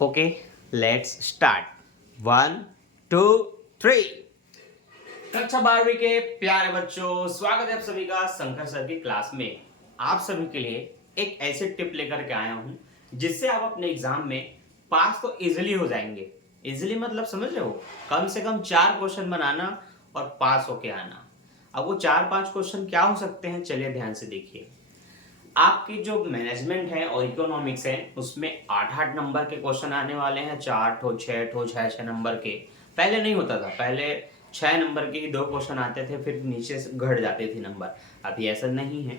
Okay, let's start. 1 2 3। कक्षा 12वीं के प्यारे बच्चों, स्वागत है आप सभी का शंकर सर की क्लास में। आप सभी के लिए एक ऐसे टिप लेकर के आया हूं जिससे आप अपने एग्जाम में पास तो इजीली हो जाएंगे। इजीली मतलब समझ रहे हो, कम से कम 4 क्वेश्चन बनाना और पास होके आना। अब वो 4-5 क्वेश्चन क्या हो सकते हैं, चलिए ध्यान से देखिए। आपकी जो मैनेजमेंट है और इकोनॉमिक्स है उसमें 8-8 नंबर के क्वेश्चन आने वाले हैं, 4 ठो 6 ठो 6 नंबर के। पहले नहीं होता था, पहले 6 नंबर के ही 2 क्वेश्चन आते थे, फिर नीचे से घट जाते थे नंबर। अभी ऐसा नहीं है,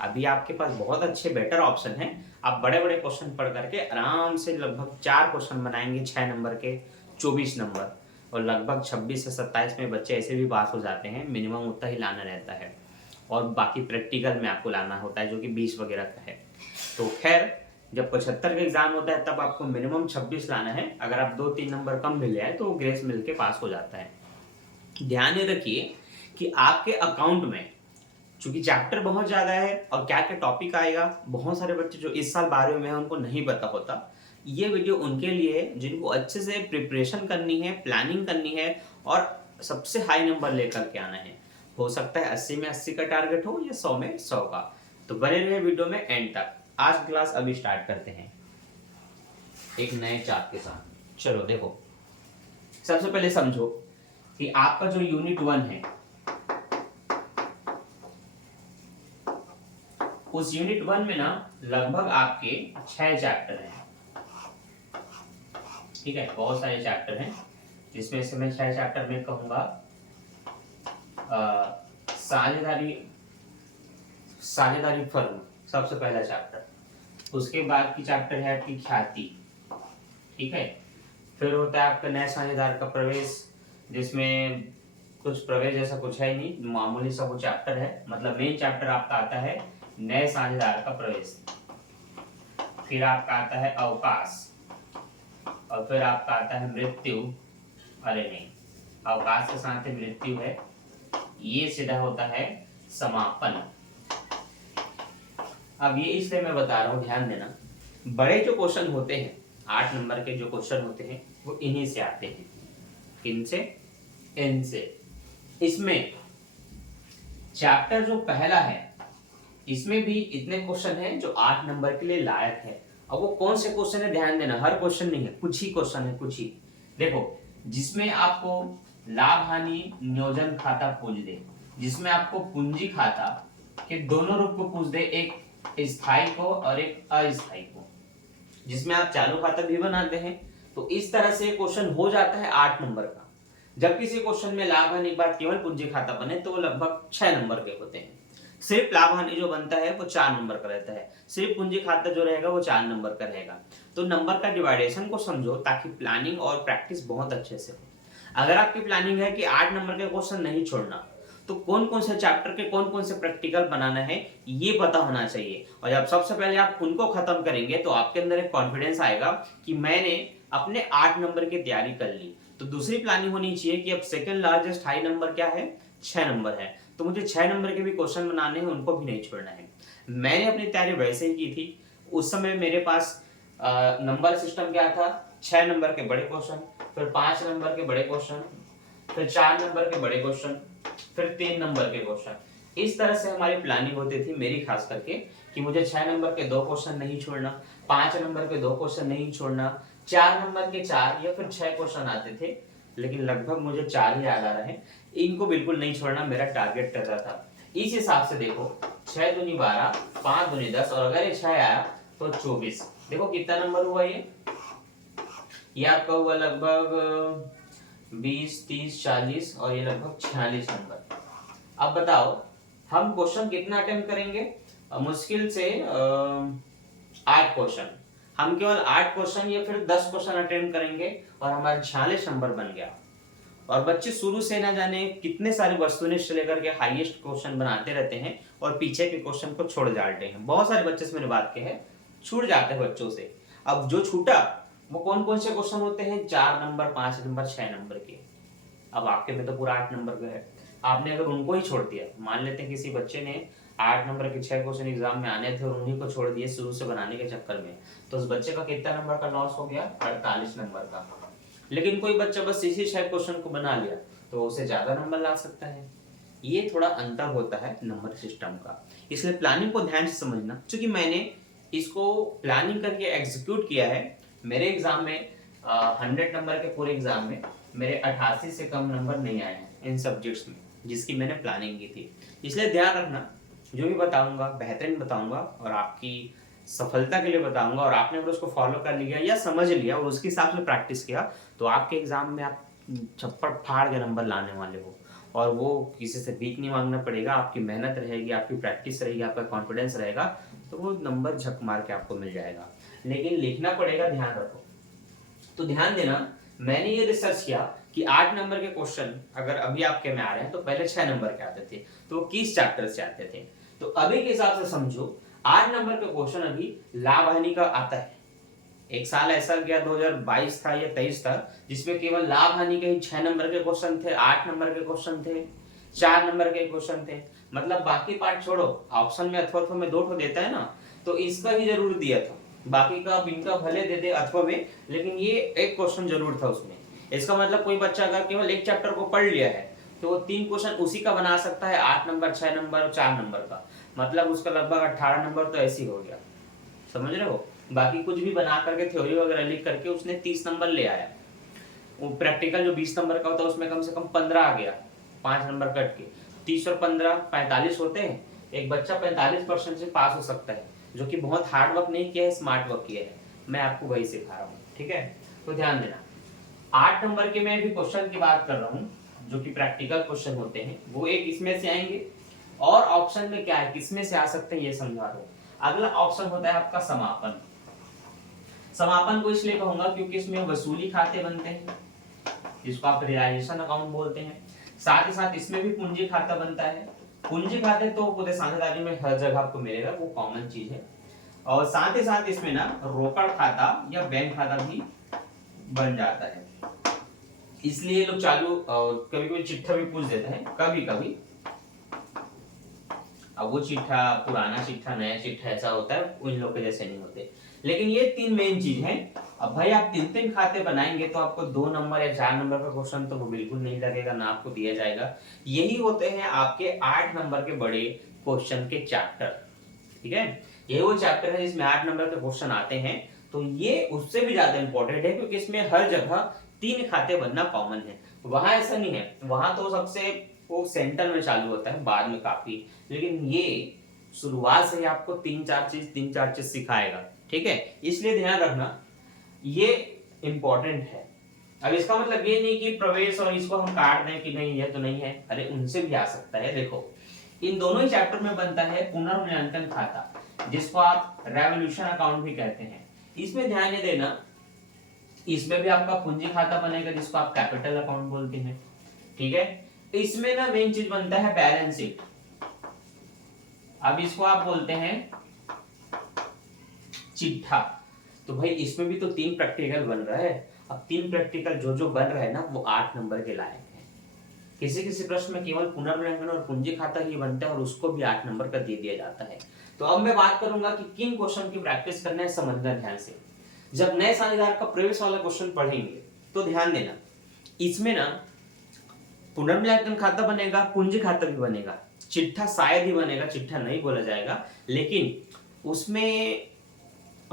अभी आपके पास बहुत अच्छे बेटर ऑप्शन है। आप बड़े बड़े क्वेश्चन पढ़ करके आराम से लगभग 4 क्वेश्चन बनाएंगे 6 नंबर के, 24 नंबर, और लगभग 26 से 27 में बच्चे ऐसे भी पास हो जाते हैं। मिनिमम उतना ही लाना रहता है और बाकी प्रैक्टिकल में आपको लाना होता है जो कि 20 वगैरह का है। तो खैर, जब 75 का एग्जाम होता है तब आपको मिनिमम 26 लाना है। अगर आप 2-3 नंबर कम मिल जाए तो ग्रेस मिल के पास हो जाता है। ध्यान में रखिए कि आपके अकाउंट में चूंकि चैप्टर बहुत ज़्यादा है और क्या क्या टॉपिक आएगा, बहुत सारे बच्चे जो इस साल 12वीं में है उनको नहीं पता होता। ये वीडियो उनके लिए है जिनको अच्छे से प्रिपरेशन करनी है, प्लानिंग करनी है और सबसे हाई नंबर लेकर के आना है। हो सकता है 80 में 80 का टारगेट हो या 100 में 100 का। तो बने रहे वीडियो में एंड तक। आज क्लास अभी स्टार्ट करते हैं एक नए चार्ट के साथ। चलो देखो, सबसे पहले समझो कि आपका जो यूनिट 1 है, उस यूनिट 1 में ना लगभग आपके 6 चैप्टर हैं। ठीक है, बहुत सारे चैप्टर हैं जिसमें से मैं 6 चैप्टर में कहूंगा साझेदारी साझेदारी फर्म सबसे पहला चैप्टर। उसके बाद की चैप्टर है आपकी ख्याति। ठीक है, फिर होता है आपका नए साझेदार का प्रवेश, जिसमें कुछ प्रवेश जैसा कुछ है नहीं, मामूली सा वो चैप्टर है। मतलब मेन चैप्टर आपका आता है नए साझेदार का प्रवेश। फिर आपका आता है अवकाश, और फिर आपका आता है मृत्यु। अरे नहीं, अवकाश के साथ ही मृत्यु है, ये सीधा होता है समापन। अब ये इसलिए मैं बता रहा हूँ, ध्यान देना। बड़े जो क्वेश्चन होते हैं, 8 नंबर के जो क्वेश्चन होते हैं, वो इन्हीं से आते हैं। किनसे? इनसे। इसमें चैप्टर जो पहला है, इसमें भी इतने क्वेश्चन हैं जो 8 नंबर के लिए लायक है। अब वो कौन से क्वेश्चन है, ध्यान देना। हर क्वेश्चन नहीं है, कुछ ही क्वेश्चन है, कुछ ही। देखो, जिसमें आपको लाभ हानि नियोजन खाता पूछ दे, जिसमें आपको पूंजी खाता के दोनों रूप को पूछ दे, एक स्थायी को और एक अस्थायी को, जिसमें आप चालू खाता भी बनाते हैं, तो इस तरह से क्वेश्चन हो जाता है 8 नंबर का। जब किसी क्वेश्चन में लाभ हानि के बाद केवल पूंजी खाता बने तो वो लगभग 6 नंबर के होते हैं। सिर्फ लाभ हानि जो बनता है वो 4 नंबर का रहता है, सिर्फ पूंजी खाता जो रहेगा वो 4 नंबर का रहेगा। तो नंबर का डिवाइडेशन को समझो ताकि प्लानिंग और प्रैक्टिस बहुत अच्छे से हो। अगर आपकी प्लानिंग है कि 8 नंबर के क्वेश्चन नहीं छोड़ना, तो कौन कौन से चैप्टर के कौन कौन से प्रैक्टिकल बनाना है ये पता होना चाहिए। और जब सबसे पहले आप उनको खत्म करेंगे तो आपके अंदर एक कॉन्फिडेंस आएगा कि मैंने अपने 8 नंबर की तैयारी कर ली। तो दूसरी प्लानिंग होनी चाहिए कि अब सेकंड लार्जेस्ट हाई नंबर क्या है, 6 नंबर है, तो मुझे 6 नंबर के भी क्वेश्चन बनाने हैं, उनको भी नहीं छोड़ना है। मैंने अपनी तैयारी वैसे ही की थी। उस समय मेरे पास नंबर सिस्टम क्या था, 6 नंबर के बड़े क्वेश्चन, फिर 5 नंबर के बड़े क्वेश्चन, फिर 4 नंबर के बड़े क्वेश्चन, फिर 3 नंबर के क्वेश्चन। इस तरह से हमारी प्लानिंग होती थी, मेरी खास करके, कि मुझे 6 नंबर के 2 क्वेश्चन नहीं छोड़ना, 5 नंबर के 2 क्वेश्चन नहीं छोड़ना, 4 नंबर के 4 या फिर 6 क्वेश्चन आते थे, लेकिन लगभग मुझे 4 ही याद आ रहे हैं। इनको बिल्कुल नहीं छोड़ना मेरा टारगेट रहता था। इस हिसाब से देखो, 6 दूनी 12, 5 दूनी 10, और अगर ये 6 आया तो 24। देखो कितना नंबर हुआ ये आपका हुआ लगभग 20, 30, 40, और ये लगभग 46 नंबर। अब बताओ हम क्वेश्चन कितना अटेम्प्ट करेंगे? मुश्किल से 8 क्वेश्चन। हम केवल 8 क्वेश्चन या फिर 10 क्वेश्चन अटेम्प्ट करेंगे और हमारे 46 नंबर बन गया। और बच्चे शुरू से ना जाने कितने सारे वस्तुनिष्ठ लेकर के हाईएस्ट क्वेश्चन बनाते रहते हैं और पीछे के क्वेश्चन को छोड़ जाते हैं। बहुत सारे बच्चे से मैंने बात की है, छूट जाते हैं बच्चों से। अब जो छूटा वो कौन कौन से क्वेश्चन होते हैं? 4 नंबर, 5 नंबर, 6 नंबर के। अब आपके में तो पूरा 8 नंबर का है, आपने अगर उनको ही छोड़ दिया, मान लेते हैं किसी बच्चे ने 8 नंबर के 6 क्वेश्चन एग्जाम में आने थे और उन्हीं को छोड़ दिए शुरू से बनाने के चक्कर में, तो उस बच्चे का कितना नंबर का लॉस हो गया, 48 नंबर का। लेकिन कोई बच्चा बस इसी 6 क्वेश्चन को बना लिया तो उसे ज्यादा नंबर ला सकता है। ये थोड़ा अंतर होता है नंबर सिस्टम का, इसलिए प्लानिंग को ध्यान से समझना। क्योंकि मैंने इसको प्लानिंग करके एग्जीक्यूट किया है, मेरे एग्जाम में 100 नंबर के पूरे एग्जाम में मेरे 88 से कम नंबर नहीं आए हैं इन सब्जेक्ट्स में जिसकी मैंने प्लानिंग की थी। इसलिए ध्यान रखना, जो भी बताऊंगा बेहतरीन बताऊंगा और आपकी सफलता के लिए बताऊंगा, और आपने अगर उसको फॉलो कर लिया या समझ लिया और उसके हिसाब से प्रैक्टिस किया तो आपके एग्जाम में आप छप्पड़ फाड़ के नंबर लाने वाले हो। और वो किसी से भीख नहीं मांगना पड़ेगा, आपकी मेहनत रहेगी, आपकी प्रैक्टिस रहेगी, आपका कॉन्फिडेंस रहेगा, तो वो नंबर झक मार के आपको मिल जाएगा। लेकिन लिखना पड़ेगा, ध्यान रखो। तो ध्यान देना, मैंने ये रिसर्च किया कि 8 नंबर के क्वेश्चन अगर अभी आपके में आ रहे हैं तो पहले 6 नंबर के आते थे, तो किस चैप्टर से आते थे। तो अभी के हिसाब से समझो 8 नंबर का क्वेश्चन अभी लाभ हानि का आता है। एक साल ऐसा गया 2022 था या 23 था जिसमें केवल लाभ हानि के ही 6 नंबर के क्वेश्चन थे, 8 नंबर के क्वेश्चन थे, 4 नंबर के क्वेश्चन थे। मतलब बाकी पार्ट छोड़ो, ऑप्शन में अथवा में 2 देता है ना, तो इसका ही जरूर दिया था। बाकी का इनका भले दे दे अथवा में, लेकिन ये एक क्वेश्चन जरूर था उसमें। इसका मतलब कोई बच्चा अगर केवल एक चैप्टर को पढ़ लिया है तो वो 3 क्वेश्चन उसी का बना सकता है, 8 नंबर, 6 नंबर और 4 नंबर का। मतलब उसका लगभग 18 नंबर तो ऐसे ही हो गया, समझ रहे हो। बाकी कुछ भी बना करके थ्योरी वगैरह लिख करके उसने 30 नंबर ले आया। वो प्रैक्टिकल जो 20 नंबर का होता है उसमें कम से कम 15 आ गया, 5 नंबर कट के। 30 और 15 45 होते हैं। एक बच्चा 45% से पास हो सकता है, जो कि बहुत हार्ड वर्क नहीं किया है, स्मार्ट वर्क किया है। मैं आपको वही सिखा रहा हूँ, ठीक है। तो ध्यान देना, 8 नंबर के मैं भी क्वेश्चन की बात कर रहा हूँ जो कि प्रैक्टिकल क्वेश्चन होते हैं, वो एक इसमें से आएंगे। और ऑप्शन में क्या है, किसमें से आ सकते हैं ये समझा रहा हूँ। अगला ऑप्शन होता है आपका समापन। समापन को इसलिए कहूंगा क्योंकि इसमें वसूली खाते बनते हैं जिसको आप रियलाइजेशन अकाउंट बोलते हैं। साथ ही साथ इसमें भी पूंजी खाता बनता है। पूंजी खाते तो पूरे साझेदारी में हर जगह आपको मिलेगा, वो कॉमन चीज है। और साथ ही साथ इसमें ना रोकड़ खाता या बैंक खाता भी बन जाता है। इसलिए लोग चालू कभी कभी चिट्ठा भी पूछ देते हैं, कभी कभी। अब वो चिट्ठा पुराना चिट्ठा नया चिट्ठा ऐसा होता है, उन लोग के जैसे नहीं होते। लेकिन ये 3 मेन चीज है। अब भाई आप 3 खाते बनाएंगे तो आपको 2 नंबर या 4 नंबर का क्वेश्चन तो बिल्कुल नहीं लगेगा, ना आपको दिया जाएगा। यही होते हैं आपके 8 नंबर के बड़े क्वेश्चन के चैप्टर, ठीक है। ये वो चैप्टर है जिसमें 8 नंबर के क्वेश्चन आते हैं। तो ये उससे भी ज्यादा इंपॉर्टेंट है क्योंकि इसमें हर जगह 3 खाते बनना कॉमन है। वहां ऐसा नहीं है, वहां तो सबसे वो सेंटर में चालू होता है, बाद में काफी। लेकिन ये शुरुआत से ही आपको 3-4 चीज सिखाएगा, ठीक है। इसलिए ध्यान रखना, ये इंपॉर्टेंट है। अब इसका मतलब ये नहीं कि प्रवेश और इसको हम काट दें कि नहीं ये तो नहीं है, अरे उनसे भी आ सकता है। देखो इन दोनों ही चैप्टर में बनता है पुनर्मूल्यांकन खाता, जिसको आप रेवोल्यूशन अकाउंट भी कहते हैं। इसमें ध्यान ये देना, इसमें भी आपका पूंजी खाता बनेगा जिसको आप कैपिटल अकाउंट बोलते हैं, ठीक है। इसमें ना मेन चीज बनता है बैलेंस शीट। अब इसको आप बोलते हैं चिट्ठा। तो भाई इसमें भी तो 3 प्रैक्टिकल बन रहा है। अब 3 प्रैक्टिकल जो बन रहा है ना वो 8 नंबर के लायक है। किसी किसी प्रश्न में केवल पुनर्मूल्यांकन और पूंजी खाता ही बनता है और उसको भी 8 नंबर का दे दिया जाता है। तो अब मैं बात करूंगा कि किन क्वेश्चन की प्रैक्टिस करना है, समझना ध्यान से। जब नए साझेदार का प्रवेश वाला क्वेश्चन पढ़ेंगे तो ध्यान देना, इसमें ना पुनर्मूल्यांकन खाता बनेगा, पूंजी खाता भी बनेगा, चिट्ठा शायद ही बनेगा, चिट्ठा नहीं बोला जाएगा। लेकिन उसमें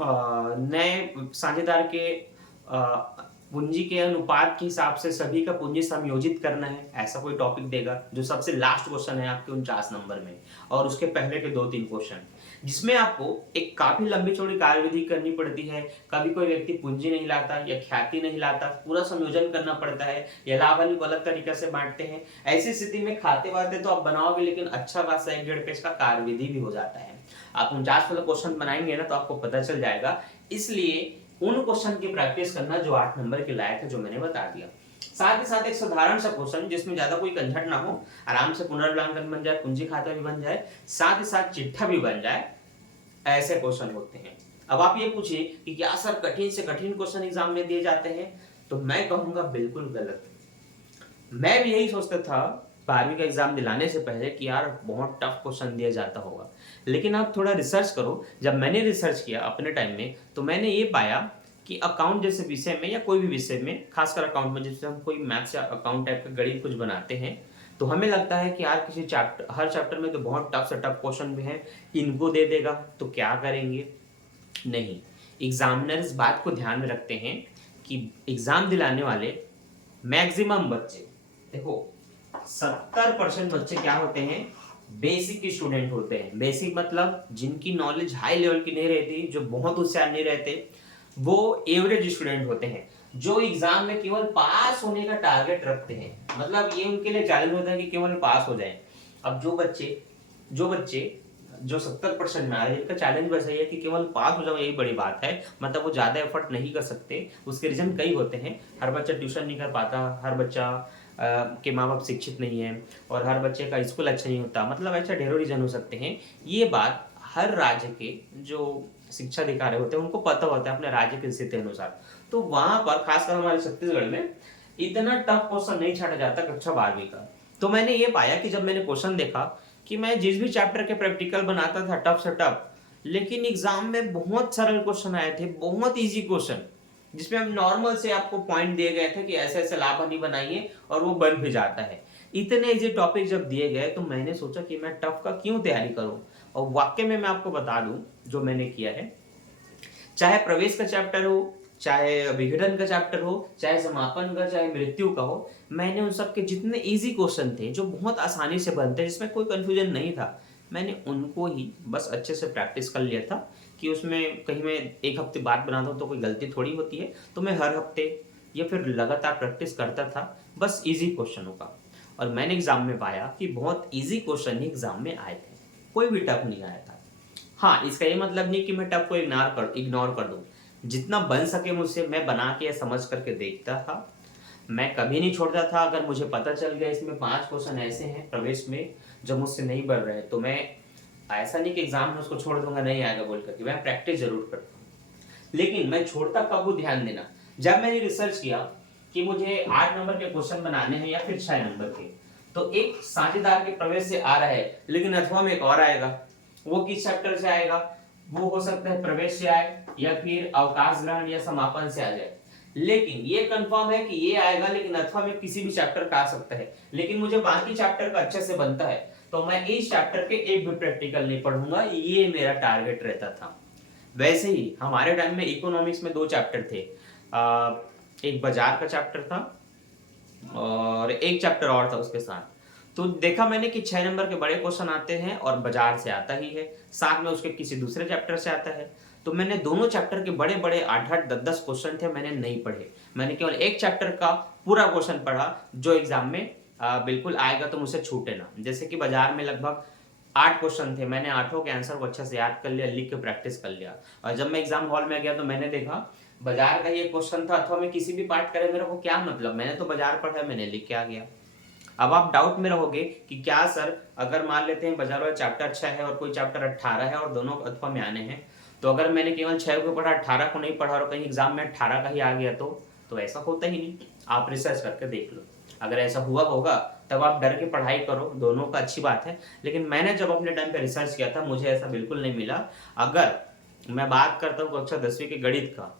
नए साझेदार के पूंजी के अनुपात के हिसाब से सभी का पूंजी समायोजित करना है, ऐसा कोई टॉपिक देगा जो सबसे लास्ट क्वेश्चन है आपके 49 नंबर में। और उसके पहले के 2-3 क्वेश्चन जिसमें आपको एक काफी लंबी चौड़ी कार्यविधि करनी पड़ती है। कभी कोई व्यक्ति पूंजी नहीं लाता या ख्याति नहीं लाता, पूरा संयोजन करना पड़ता है, या लाभ हानि को अलग तरीके से बांटते हैं। ऐसी स्थिति में खाते वाते तो आप बनाओगे, लेकिन अच्छा खासा 1-1.5 पेज का कार्यविधि भी हो जाता है। आप 49 वाला क्वेश्चन बनाएंगे ना तो आपको पता चल जाएगा। इसलिए उन क्वेश्चन की प्रैक्टिस करना जो 8 नंबर के लायक है, जो मैंने बता दिया। साथ ही साथ एक साधारण सा क्वेश्चन जिसमें ज्यादा कोई कंझट ना हो, आराम से पुनर्मूल्यांकन बन जाए, पूंजी खाता भी बन जाए, साथ ही साथ चिट्ठा भी बन जाए, ऐसे क्वेश्चन होते हैं। अब आप ये पूछिए कि क्या सर कठिन से कठिन क्वेश्चन एग्जाम में दिए जाते हैं, तो मैं कहूंगा बिल्कुल गलत। मैं भी यही सोचता था 12वीं का एग्जाम दिलाने से पहले कि यार बहुत टफ क्वेश्चन दिया जाता होगा, लेकिन आप थोड़ा रिसर्च करो। जब मैंने रिसर्च किया अपने टाइम में तो मैंने ये पाया कि अकाउंट जैसे विषय में या कोई भी विषय में, खासकर अकाउंट में, जैसे हम कोई मैथ्स या अकाउंट टाइप का गणित कुछ बनाते हैं तो हमें लगता है कि यार किसी चैप्टर, हर चैप्टर में तो बहुत टफ से टफ क्वेश्चन भी हैं, इनको दे देगा तो क्या करेंगे। नहीं, एग्जामिनर इस बात को ध्यान में रखते हैं कि एग्जाम दिलाने वाले मैक्सिमम बच्चे, देखो 70% बच्चे क्या होते हैं, बेसिक के स्टूडेंट होते हैं। बेसिक मतलब जिनकी नॉलेज हाई लेवल की नहीं रहती, जो बहुत होशियार नहीं रहते, वो एवरेज स्टूडेंट होते हैं, जो एग्जाम में केवल पास होने का टारगेट रखते हैं। मतलब ये उनके लिए चैलेंज होता है कि केवल पास हो जाए। अब जो बच्चे जो 70% में आ रहे हैं, इनका चैलेंज बस यही है कि केवल पास हो जाओ, यही बड़ी बात है। मतलब वो ज्यादा एफर्ट नहीं कर सकते। उसके रीजन कई होते हैं। हर बच्चा ट्यूशन नहीं कर पाता, हर बच्चा के माँ बाप शिक्षित नहीं है, और हर बच्चे का स्कूल अच्छा नहीं होता। मतलब ऐसे ढेरों रीजन हो सकते हैं। ये बात हर राज्य के जो शिक्षा अधिकारी होते हैं उनको पता होता है अपने राज्य की स्थिति अनुसार। तो वहां पर खासकर हमारे छत्तीसगढ़ में इतना टफ क्वेश्चन नहीं छाटा जाता कक्षा 12वीं का। तो मैंने ये पाया कि जब मैंने क्वेश्चन देखा कि मैं जिस भी चैप्टर के प्रैक्टिकल बनाता था टफ से टफ, लेकिन एग्जाम में बहुत सरल क्वेश्चन आए थे, बहुत इजी क्वेश्चन, जिसमें हम नॉर्मल से आपको पॉइंट दिए गए थे कि ऐसे ऐसे लाभ हानि बनाइए और वो बन भी जाता है। इतने इजी टॉपिक जब दिए गए तो मैंने सोचा कि मैं टफ का क्यों तैयारी करूं। और वाकई में मैं आपको बता दूं जो मैंने किया है, चाहे प्रवेश का चैप्टर हो, चाहे विघटन का चैप्टर हो, चाहे समापन का, चाहे मृत्यु का हो, मैंने उन सब के जितने इजी क्वेश्चन थे जो बहुत आसानी से बनते, जिसमें कोई कंफ्यूजन नहीं था, मैंने उनको ही बस अच्छे से प्रैक्टिस कर लिया था कि उसमें कहीं मैं एक हफ्ते बाद बनाता हूँ तो कोई गलती थोड़ी होती है। तो मैं हर हफ्ते या फिर लगातार प्रैक्टिस करता था बस इजी क्वेश्चनों का। और मैंने एग्जाम में पाया कि बहुत इजी क्वेश्चन ही एग्जाम में आए थे, कोई भी टफ नहीं आया था। हाँ, इसका ये मतलब नहीं कि मैं टफ को इग्नोर कर दूं। जितना बन सके मुझसे मैं बना के समझ करके देखता था। मैं कभी नहीं छोड़ता था। अगर मुझे पता चल गया इसमें 5 क्वेश्चन ऐसे हैं प्रवेश में जो मुझसे नहीं बन रहे, तो मैं ऐसा नहीं कि एग्जाम में उसको छोड़ दूंगा, नहीं आएगा बोल करके, मैं प्रैक्टिस जरूर करता हूँ। लेकिन मैं छोड़ता कब, वो ध्यान देना, जब मैंने रिसर्च किया कि मुझे 8 नंबर के क्वेश्चन बनाने हैं या फिर 6 नंबर के, तो एक साझेदार के प्रवेश से आ रहा है, लेकिन अथवा में एक और आएगा। वो किस चैप्टर से आएगा, वो हो सकता है प्रवेश से आए या फिर अवकाश ग्रहण या समापन से आ जाए। लेकिन ये कंफर्म है कि ये आएगा, लेकिन अथवा में किसी भी चैप्टर का आ सकता है। लेकिन मुझे बाकी चैप्टर का अच्छे से बनता है तो मैं इस चैप्टर के एक भी प्रैक्टिकल नहीं पढ़ूंगा, ये मेरा टारगेट रहता था। वैसे ही हमारे टाइम में इकोनॉमिक्स में 2 चैप्टर थे। एक बाजार का चैप्टर था और एक चैप्टर और था उसके साथ। तो देखा मैंने कि 6 नंबर के बड़े क्वेश्चन आते हैं और बाजार से आता ही है, साथ में उसके किसी दूसरे चैप्टर से आता है। तो मैंने दोनों चैप्टर के बड़े बड़े 8-8, 10-10 क्वेश्चन थे, मैंने नहीं पढ़े। मैंने केवल एक चैप्टर का पूरा क्वेश्चन पढ़ा जो एग्जाम में बिल्कुल आएगा तो मुझसे छूटे ना। जैसे कि बाजार में लगभग 8 क्वेश्चन थे, मैंने 8 के आंसर को अच्छे से याद कर लिया, लिख के प्रैक्टिस कर लिया। और जब मैं एग्जाम हॉल में गया तो मैंने देखा बाजार का ये क्वेश्चन था, अथवा में किसी भी पार्ट करे मेरे को क्या मतलब, मैंने तो बाजार पढ़ा है, मैंने लिख के आ गया। अब आप डाउट में रहोगे कि क्या सर, अगर मान लेते हैं बाजार वाला चैप्टर 6 है और कोई चैप्टर 18 है और दोनों अथवा में आने हैं, तो अगर मैंने केवल 6 को पढ़ा, 18 को नहीं पढ़ा और कहीं एग्जाम में 18 का ही आ गया तो ऐसा होता ही नहीं। आप रिसर्च करके देख लो, अगर ऐसा हुआ होगा तब आप डर के पढ़ाई करो, दोनों का अच्छी बात है। लेकिन मैंने जब अपने टाइम पे रिसर्च किया था मुझे ऐसा बिल्कुल नहीं मिला। अगर मैं बात करता हूँ कक्षा 10वीं के गणित का,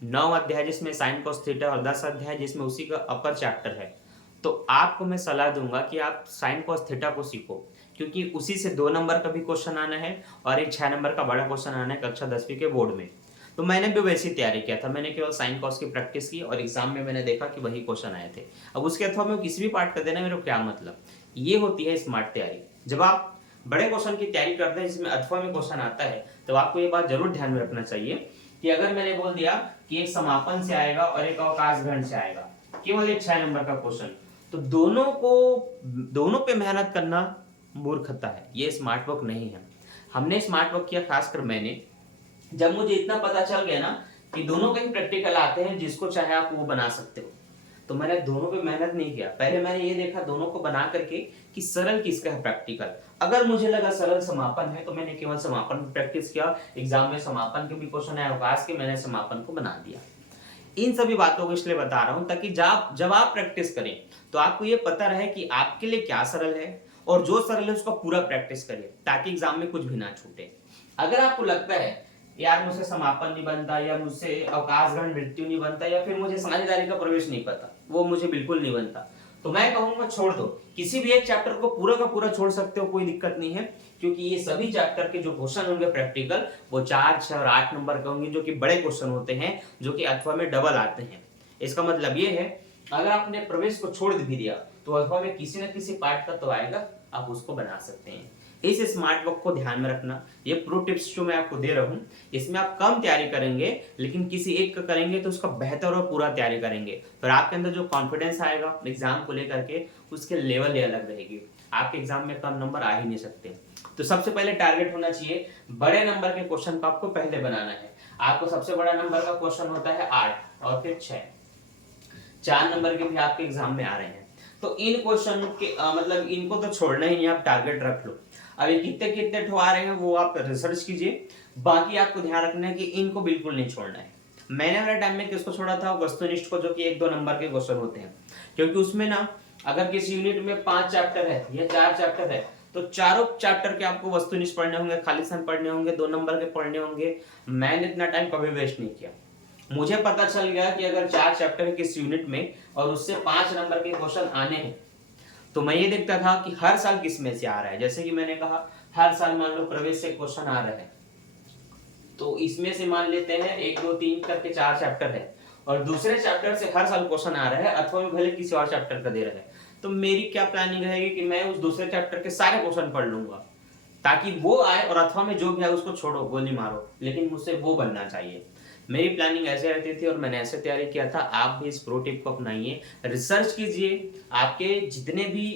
9 अध्याय जिसमें साइन कॉस थीटा और 10 अध्याय जिसमें उसी का अपर चैप्टर है, तो आपको मैं सलाह दूंगा कि आप साइन कॉस थीटा को सीखो, क्योंकि उसी से 2 नंबर का भी क्वेश्चन आना है और एक 6 नंबर का बड़ा क्वेश्चन आना है कक्षा 10वीं के बोर्ड में। तो मैंने भी वैसी तैयारी किया था, मैंने केवल साइन कॉस की प्रैक्टिस की और एग्जाम में मैंने देखा कि वही क्वेश्चन आए थे। अब उसके अथवा में किसी भी पार्ट का देना मेरे को क्या मतलब, ये होती है स्मार्ट तैयारी। जब आप बड़े क्वेश्चन की तैयारी करते हैं जिसमें अथवा में क्वेश्चन आता है, तो आपको ये बात जरूर ध्यान में रखना चाहिए कि अगर मैंने बोल दिया कि एक समापन से आएगा और एक अवकाश ग्रहण से आएगा, केवल एक 6 नंबर का क्वेश्चन, तो दोनों पे मेहनत करना मूर्खता है, ये स्मार्ट वर्क नहीं है। हमने स्मार्ट वर्क किया, खासकर मैंने, जब मुझे इतना पता चल गया ना कि दोनों के ही प्रैक्टिकल आते हैं, जिसको चाहे आप वो बना सकते हो, तो मैंने दोनों पे मेहनत नहीं किया। पहले मैंने ये देखा दोनों को बना करके कि सरल किसका है प्रैक्टिकल। अगर मुझे लगा सरल समापन है तो मैंने केवल समापन प्रैक्टिस किया। एग्जाम में समापन के भी क्वेश्चन है, अवकाश के, मैंने समापन को बना दिया। इन सभी बातों को इसलिए बता रहा हूं ताकि जब आप प्रैक्टिस करें तो आपको ये पता रहे कि आपके लिए क्या सरल है, और जो सरल है उसका पूरा प्रैक्टिस करिए ताकि एग्जाम में कुछ भी ना छूटे। अगर आपको लगता है यार मुझसे समापन नहीं बनता, या मुझसे अवकाशगण मृत्यु नहीं बनता, या फिर मुझे साझेदारी का प्रवेश नहीं पता, वो मुझे बिल्कुल नहीं बनता, तो मैं कहूंगा छोड़ दो। किसी भी एक चैप्टर को पूरा का पूरा छोड़ सकते हो, कोई दिक्कत नहीं है, क्योंकि ये सभी चैप्टर के जो क्वेश्चन होंगे प्रैक्टिकल वो 4, 6 और 8 नंबर के होंगे, जो कि बड़े क्वेश्चन होते हैं, जो कि अथवा में डबल आते हैं। इसका मतलब ये है अगर आपने प्रवेश को छोड़ भी दिया तो अथवा में किसी न किसी पार्ट का तो आएगा, आप उसको बना सकते हैं। इस स्मार्ट वर्क को ध्यान में रखना। ये प्रो टिप्स जो मैं आपको दे रहा हूं, इसमें आप कम तैयारी करेंगे, लेकिन किसी एक का करेंगे तो उसका बेहतर और पूरा तैयारी करेंगे, फिर आपके अंदर जो कॉन्फिडेंस आएगा एग्जाम को लेकर के, उसके लेवल ही अलग रहेगी। आपके एग्जाम में कम नंबर आ ही नहीं सकते। तो सबसे पहले टारगेट होना चाहिए बड़े नंबर के क्वेश्चन को आपको पहले बनाना है। आपको सबसे बड़ा नंबर का क्वेश्चन होता है 8 और फिर 6, 4 नंबर के भी आपके एग्जाम में आ रहे हैं। तो इन क्वेश्चन के मतलब इनको तो छोड़ना ही नहीं, आप टारगेट रख लो। अभी कितने कितने ठो आ रहे हैं वो आप रिसर्च कीजिए, बाकी आपको ध्यान रखना है कि इनको बिल्कुल नहीं छोड़ना है। मैंने वाले टाइम में किसको छोड़ा था, वस्तुनिष्ठ को, जो कि 1-2 नंबर के क्वेश्चन होते हैं, क्योंकि उसमें ना अगर किसी यूनिट में 5 चैप्टर है या 4 चैप्टर है तो चारों चैप्टर के आपको वस्तुनिष्ठ पढ़ने होंगे, खालिस्तान पढ़ने होंगे, 2 नंबर के पढ़ने होंगे। मैंने इतना टाइम कभी वेस्ट नहीं किया। मुझे पता चल गया कि अगर 4 चैप्टर है किस यूनिट में और उससे 5 नंबर के क्वेश्चन आने हैं, तो मैं ये देखता था कि हर साल किस में से आ रहा है। जैसे कि मैंने कहा हर साल मान लो प्रवेश से क्वेश्चन आ रहे हैं, तो इसमें से मान लेते हैं 1, 2, 3 करके 4 चैप्टर है, और दूसरे चैप्टर से हर साल क्वेश्चन आ रहा है, अथवा में भले किसी और चैप्टर का दे रहा है, तो मेरी क्या प्लानिंग रहेगी कि मैं उस दूसरे चैप्टर के सारे क्वेश्चन पढ़ लूंगा, ताकि वो आए और अथवा में जो भी है उसको छोड़ो, गोली मारो, लेकिन मुझसे वो बनना चाहिए। मेरी प्लानिंग ऐसे रहती थी और मैंने ऐसे तैयारी किया था। आप भी इस प्रो टिप को अपनाइए, रिसर्च कीजिए। आपके जितने भी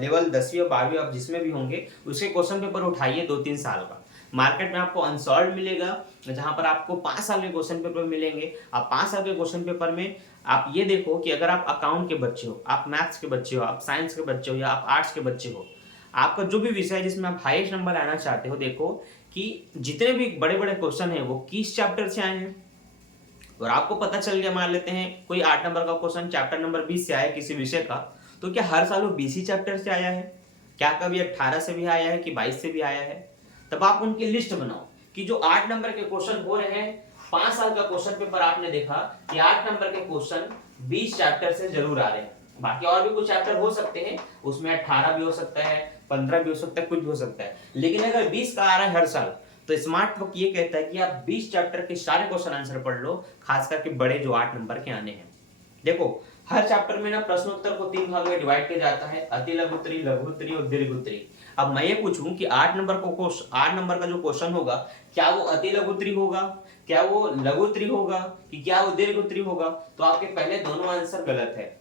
लेवल 10वीं और 12वीं आप जिसमें भी होंगे उसके क्वेश्चन पेपर उठाइए 2-3 साल का। मार्केट में आपको अनसॉल्व मिलेगा, जहां पर आपको 5 साल के क्वेश्चन पेपर मिलेंगे। आप 5 साल के क्वेश्चन पेपर में आप ये देखो कि अगर आप अकाउंट के बच्चे हो, आप मैथ्स के बच्चे हो, आप साइंस के बच्चे हो, या आप आर्ट्स के बच्चे हो, आपका जो भी विषय है जिसमें आप हाईएस्ट नंबर लाना चाहते हो, देखो कि जितने भी बड़े बड़े क्वेश्चन हैं वो किस चैप्टर से आए हैं। और आपको पता चल गया, मान लेते हैं कोई 8 नंबर का क्वेश्चन चैप्टर नंबर 20 से आया किसी विषय का, तो क्या हर साल वो 20 ही चैप्टर से आया है? क्या कभी 18 से भी आया है कि 22 से भी आया है? तब आप उनकी लिस्ट बनाओ कि जो 8 नंबर के क्वेश्चन हो रहे हैं, 5 साल का क्वेश्चन पेपर आपने देखा कि 8 नंबर के क्वेश्चन 20 चैप्टर से जरूर आ रहे हैं। बाकी और भी कुछ चैप्टर हो सकते हैं, उसमें 18 भी हो सकता है, 15 भी हो सकता है, कुछ भी हो सकता है, लेकिन अगर 20 का आ रहा है हर साल, तो स्मार्ट वर्क ये कहता है कि आप 20 चैप्टर के सारे क्वेश्चन आंसर पढ़ लो, खास करके बड़े जो 8 नंबर के आने हैं। देखो हर चैप्टर में ना प्रश्न उत्तर को 3 भाग में डिवाइड किया जाता है, अति लघु उत्तरी, लघु उत्तरी और दीर्घ उत्तरी। अब मैं ये पूछूं कि 8 नंबर का जो क्वेश्चन होगा, क्या वो अति लघु उत्तरी होगा, क्या वो लघु उत्तरी होगा, कि क्या वो दीर्घ उत्तरी होगा? तो आपके पहले दोनों आंसर गलत है।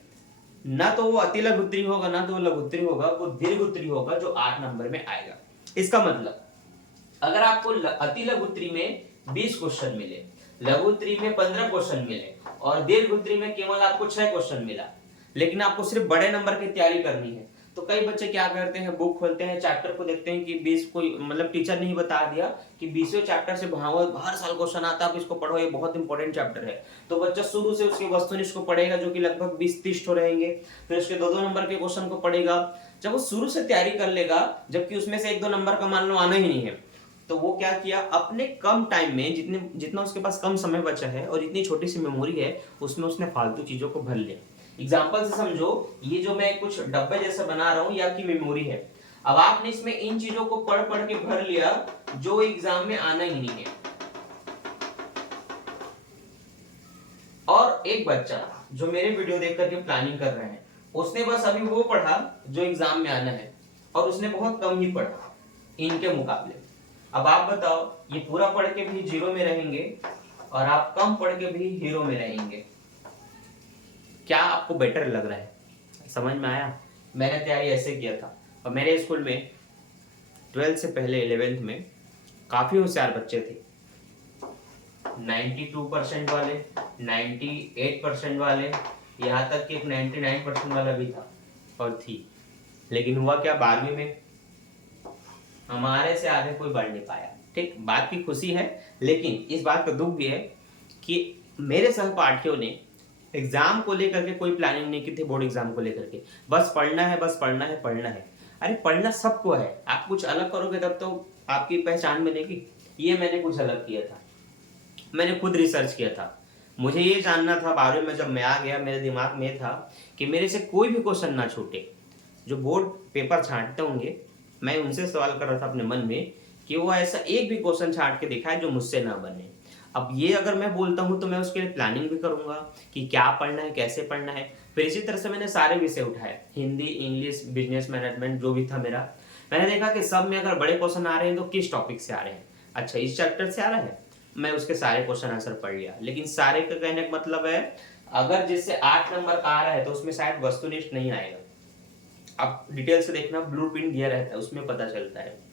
ना तो वो अति लघु उत्तरी होगा, ना तो वो लघु उत्तरी होगा, वो दीर्घ उत्तरी होगा जो 8 नंबर में आएगा। इसका मतलब अगर आपको अति लघु उत्तरी में 20 क्वेश्चन मिले, लघु उत्तरी में 15 क्वेश्चन मिले और दीर्घ उत्तरी में केवल आपको 6 क्वेश्चन मिला, लेकिन आपको सिर्फ बड़े नंबर की तैयारी करनी है, तो कई बच्चे क्या करते हैं, बुक खोलते हैं, चैप्टर को देखते हैं कि 20 कोई मतलब टीचर ने ही बता दिया कि 20वें चैप्टर से हर साल क्वेश्चन आता है, इसको पढ़ो, ये बहुत इंपॉर्टेंट चैप्टर है। तो बच्चा शुरू से उसके वस्तुनिष्ठ को पढ़ेगा, जो कि लगभग 20-30 रहेंगे, फिर उसके 2-2 नंबर के क्वेश्चन को पढ़ेगा। जब वो शुरू से तैयारी कर लेगा, जबकि उसमें से 1-2 नंबर का मान लो आना ही नहीं है, तो वो क्या किया, अपने कम टाइम में जितना उसके पास कम समय बचा है और इतनी छोटी सी मेमोरी है, उसमें उसने फालतू चीजों को भर लिया। एग्जाम्पल से समझो, ये जो मैं कुछ डब्बे जैसा बना रहा हूं, ये आपकी मेमोरी है। अब आपने इसमें इन चीजों को पढ़ पढ़ के भर लिया जो एग्जाम में आना ही नहीं है। और एक बच्चा जो मेरे वीडियो देख करके प्लानिंग कर रहे हैं, उसने बस अभी वो पढ़ा जो एग्जाम में आना है, और उसने बहुत कम ही पढ़ा इनके मुकाबले। अब आप बताओ, ये पूरा पढ़ के भी 0 में रहेंगे और आप कम पढ़ के भी हीरो में रहेंगे, क्या आपको बेटर लग रहा है? समझ में आया? मैंने तैयारी ऐसे किया था, और मेरे स्कूल में 12th से पहले 11th में काफी होशियार बच्चे थे, 92% वाले, 98% वाले, यहाँ तक कि एक 99% वाला भी था और थी। लेकिन हुआ क्या, 12वीं में हमारे से आगे कोई बढ़ नहीं पाया। ठीक, बात की खुशी है, लेकिन इस बात का दुख भी है कि मेरे सहपाठियों ने एग्जाम को लेकर के कोई प्लानिंग नहीं की थी, बोर्ड एग्जाम को लेकर के बस पढ़ना है, बस पढ़ना है, पढ़ना है। अरे पढ़ना सबको है, आप कुछ अलग करोगे तब तो आपकी पहचान बनेगी। ये मैंने कुछ अलग किया था, मैंने खुद रिसर्च किया था। मुझे ये जानना था 12वीं में जब मैं आ गया, मेरे दिमाग में था कि मेरे से कोई भी क्वेश्चन ना छूटे। जो बोर्ड पेपर छांटते होंगे, मैं उनसे सवाल कर रहा था अपने मन में कि वो ऐसा एक भी क्वेश्चन छांट के दिखाए जो मुझसे ना बने। अब ये अगर मैं बोलता हूँ तो मैं उसके लिए प्लानिंग भी करूंगा कि क्या पढ़ना है, कैसे पढ़ना है। फिर इसी तरह से मैंने सारे विषय उठाए, हिंदी, इंग्लिश, बिजनेस मैनेजमेंट, जो भी था मेरा। मैंने देखा कि सब में अगर बड़े क्वेश्चन आ रहे हैं तो किस टॉपिक से आ रहे हैं। अच्छा, इस चैप्टर से आ रहा है, मैं उसके सारे क्वेश्चन आंसर पढ़ लिया। लेकिन सारे का कहने का मतलब है, अगर जिससे 8 नंबर का आ रहा है तो उसमें शायद वस्तुनिष्ठ नहीं आएगा। आप डिटेल से देखना, ब्लूप्रिंट दिया रहता है, उसमें पता चलता है।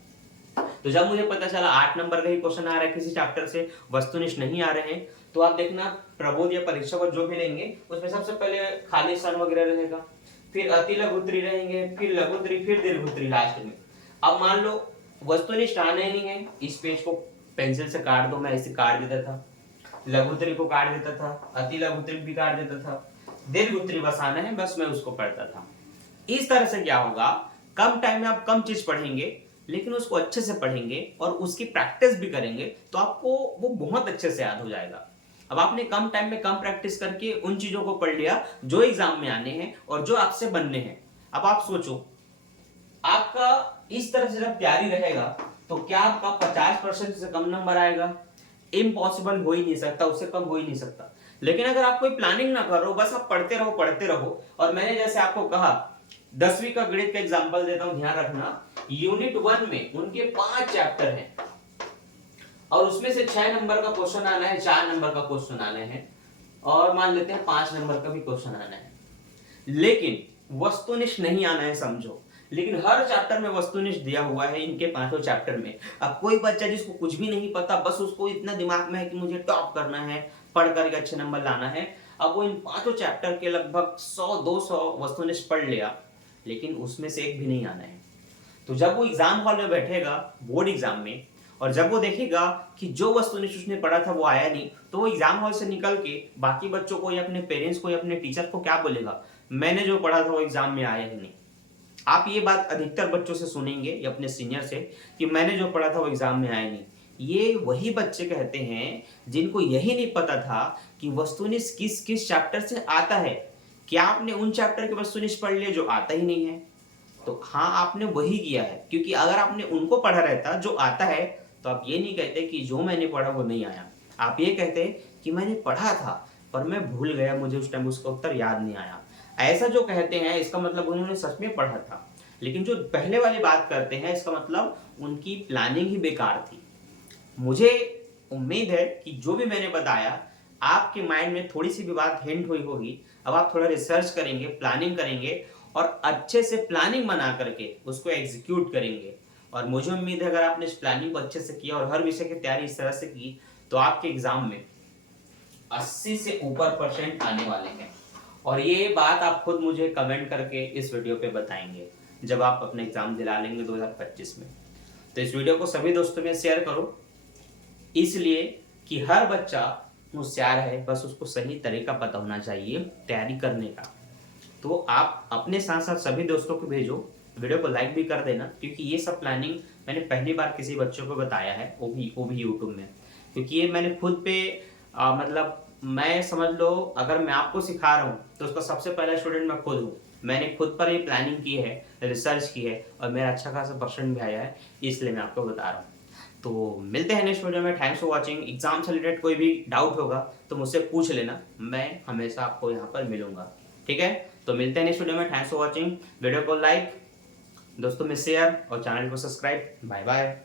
तो जब मुझे पता चला 8 नंबर का ही क्वेश्चन आ रहा है, किसी चैप्टर से वस्तुनिष्ठ नहीं आ रहे हैं, तो आप देखना प्रबोध या परीक्षा को जो भी लेंगे उसमें सबसे पहले खाली स्थान वगैरह रहेगा, फिर अति लघुत्तरी रहेंगे, फिर लघुत्तरी, फिर दीर्घोत्तरी लास्ट में। अब मान लो वस्तुनिष्ठ आना ही नहीं है, इस पेज को पेंसिल से काट दो, मैं ऐसे काट देता था, लघुत्तरी को काट देता था, अति लघुत्तरी भी काट देता था, दीर्घोत्तरी बस आना है, बस मैं उसको पढ़ता था। इस तरह से क्या होगा, कम टाइम में आप कम चीज पढ़ेंगे, लेकिन उसको अच्छे से पढ़ेंगे और उसकी प्रैक्टिस भी करेंगे तो आपको वो बहुत अच्छे से याद हो जाएगा। अब आपने कम टाइम में कम प्रैक्टिस करके उन चीजों को पढ़ लिया जो एग्जाम में आने हैं और जो आपसे बनने हैं। अब आप सोचो, आपका इस तरह से जब तैयारी रहेगा तो क्या आपका 50% से कम नंबर आएगा? इम्पॉसिबल, हो ही नहीं सकता, उससे कम हो ही नहीं सकता। लेकिन अगर आप कोई प्लानिंग ना करो, बस आप पढ़ते रहो पढ़ते रहो, और मैंने जैसे आपको कहा 10वीं का गणित का एग्जांपल देता हूं, ध्यान रखना। यूनिट 1 में उनके 5 चैप्टर हैं और उसमें से 6 नंबर का क्वेश्चन आना है, 4 नंबर का क्वेश्चन आने हैं, और मान लेते हैं 5 नंबर का भी क्वेश्चन आना है। लेकिन वस्तुनिष्ठ नहीं आना है, समझो। लेकिन हर चैप्टर में वस्तुनिष्ठ दिया हुआ है इनके 5 चैप्टर में। अब कोई बच्चा जिसको कुछ भी नहीं पता, बस उसको इतना दिमाग में है कि मुझे टॉप करना है, पढ़ करके अच्छे नंबर लाना है, अब वो इन 5 चैप्टर के लगभग 100-200 वस्तुनिष्ठ पढ़ लिया, लेकिन उसमें से एक भी नहीं आना है। तो जब वो एग्जाम हॉल में बैठेगा बोर्ड एग्जाम में, और जब वो देखेगा कि जो वस्तुनिष्ठ उसने पढ़ा था वो आया नहीं, तो वो एग्जाम हॉल से निकल के बाकी बच्चों को या अपने पेरेंट्स को या अपने टीचर को क्या बोलेगा, मैंने जो पढ़ा था वो एग्जाम में आया ही नहीं। आप ये बात अधिकतर बच्चों से सुनेंगे या अपने सीनियर से कि मैंने जो पढ़ा था वो एग्जाम में आया नहीं। ये वही बच्चे कहते हैं जिनको यही नहीं पता था कि वस्तुनिष्ठ किस किस चैप्टर से आता है। क्या आपने उन चैप्टर के वस्तुनिष्ठ पढ़ लिए जो आता ही नहीं है? तो हाँ, आपने वही किया है, क्योंकि अगर आपने उनको पढ़ा रहता जो आता है, तो आप ये नहीं कहते कि जो मैंने पढ़ा वो नहीं आया। आप ये कहते कि मैंने पढ़ा था पर मैं भूल गया, मुझे उस टाइम उसका उत्तर याद नहीं आया। ऐसा जो कहते हैं इसका मतलब उन्होंने सच में पढ़ा था। लेकिन जो पहले वाली बात करते हैं इसका मतलब उनकी प्लानिंग ही बेकार थी। मुझे उम्मीद है कि जो भी मैंने बताया आपके माइंड में थोड़ी सी भी बात हिंट हुई होगी। अब आप थोड़ा रिसर्च करेंगे, प्लानिंग करेंगे और अच्छे से प्लानिंग बना करके उसको एग्जीक्यूट करेंगे। और मुझे उम्मीद है अगर आपने इस प्लानिंग को अच्छे से किया और हर विषय की तैयारी इस तरह से की, तो आपके एग्जाम में 80 से ऊपर % आने वाले हैं। और ये बात आप खुद मुझे कमेंट करके इस वीडियो पे बताएंगे जब आप अपने एग्जाम दिला लेंगे 2025 में। तो इस वीडियो को सभी दोस्तों में शेयर करो, इसलिए कि हर बच्चा होशियार है, बस उसको सही तरीका पता होना चाहिए तैयारी करने का। तो आप अपने साथ साथ सभी दोस्तों को भेजो, वीडियो को लाइक भी कर देना, क्योंकि ये सब प्लानिंग मैंने पहली बार किसी बच्चों को बताया है, वो भी यूट्यूब में। क्योंकि ये मैंने खुद पे मतलब मैं समझ लो अगर मैं आपको सिखा रहा हूँ तो उसका सबसे पहला स्टूडेंट मैं खुद हूँ। मैंने खुद पर ये प्लानिंग की है, रिसर्च की है और मेरा अच्छा खासा % भी आया है, इसलिए मैं आपको बता रहा हूँ। तो मिलते हैं नेक्स्ट वीडियो में। Thanks for watching. एग्जाम से रिलेटेड कोई भी डाउट होगा तो मुझसे पूछ लेना, मैं हमेशा आपको यहाँ पर मिलूंगा। ठीक है, तो मिलते हैं नेक्स्ट वीडियो में। Thanks for watching. वीडियो को लाइक, दोस्तों में शेयर और चैनल को सब्सक्राइब। Bye bye.